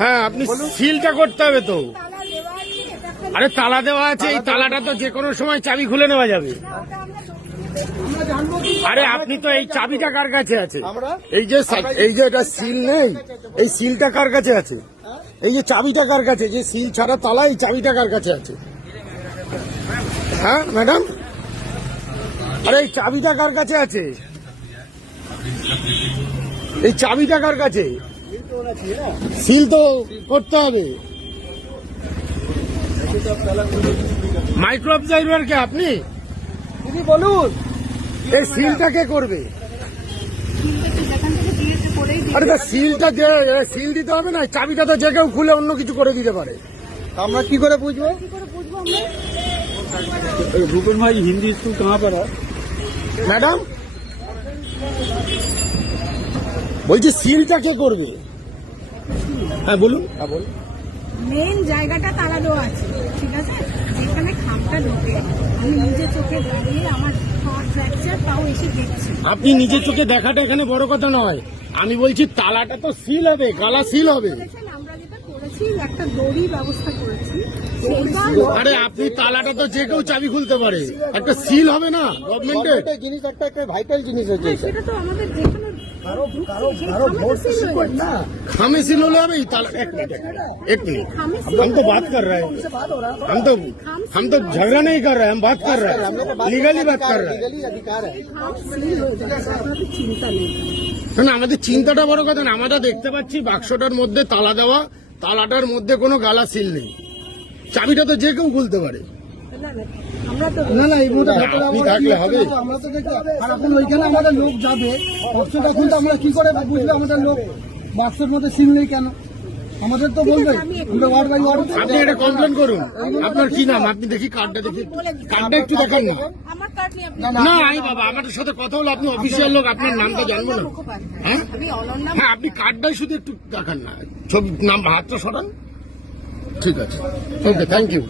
হ্যাঁ, আপনি সিলটা করতে হবে তো। আরে তালা দেওয়া আছে, এই তালাটা তো যে কোনো সময় চাবি খুলে নেওয়া যাবে। আরে আপনি তো এই চাবিটা কার কাছে আছে? এই যে এটা সিল নেই, এই সিলটা কার কাছে আছে? এই যে চাবিটা কার কাছে? যে সিল ছাড়া তালা, এই চাবিটা কার কাছে আছে? হ্যাঁ ম্যাডাম, আরে এই চাবিটা কার কাছে আছে? এই চাবিটা কার কাছে? সিল তো করতে হবে। মাইক্রো অবজারভার কে আপনি? বলুন, এই সিলটা কে করবে? আরে তা সিলটা সিল দিতে হবে না? চাবিটা তো যে কেউ খুলে অন্য কিছু করে দিতে পারে। আমরা কি করে বুঝবো? ভূপেন ভাই হিন্দি স্কুল কাহা पर है? ম্যাডাম বলছি সিলটা কে করবে? হ্যাঁ বলুন। হ্যাঁ বলুন। মেন জায়গাটা তালা দেওয়া আছে, ঠিক আছে? যেখানে খামটা ঢোকে আমি নিজে চোখে দাঁড়িয়ে আমার ফ্র্যাকচার তাও এসে দেখছি। আপনি নিজের চোখে দেখাটা এখানে বড় কথা নয়, আমি বলছি তালাটা তো সিল হবে, গালা সিল হবে। আমরা যেটা করেছি একটা দড়ি ব্যবস্থা করেছি। আরে আপনি তালাটা তো যে কেউ চাবি খুলতে পারে, একটা সিল হবে না গভর্নমেন্টের জিনিস, একটা ভাইটাল জিনিস আছে। সেটা তো আমাদের যেখানে हमें सिल हो भाई ताला। एक मिनट हम तो बात कर रहे हैं, हम तो झगड़ा नहीं कर रहे हैं, हम बात कर रहे हैं, लीगली बात कर रहे हैं। চিন্তা নেই না আমাদের চিন্তাটা বড় কথা না, আমরা দেখতে পাচ্ছি বাক্সটার মধ্যে তালা দেওয়া, তালাটার মধ্যে কোনো গালা সিল নেই, চাবিটা তো যে কেউ খুলতে পারে। না এই মুহূর্তে আপনি থাকলে হবে। আমরা তো দেখি আর এখন ওইখানে আমাদের লোক যাবে, বাক্সটা খুলতে আমরা কি করে বুঝবে আমাদের লোক বাক্সের মধ্যে সিল নেই কেন? আমাদের তো বলবে, আমরা ওয়ার্ড বাই ওয়ার্ড। আপনি এটা কমপ্লেন করুন। আপনার কি নাম? আপনি দেখি কার্ডটা দেখি, কার্ডটা একটু দেখান না। আমার কার্ড নিয়ে আপনি না আই বাবা, আমাদের সাথে কথা হলো, আপনি অফিসিয়াল লোক, আপনার নামটা জানবো না? হ্যাঁ আমি অনন্যা। হ্যাঁ, আপনি কার্ডটাই শুধু একটু দেখান না, ছবি নাম হাতটা সরান। ঠিক আছে, ওকে, থ্যাংক ইউ।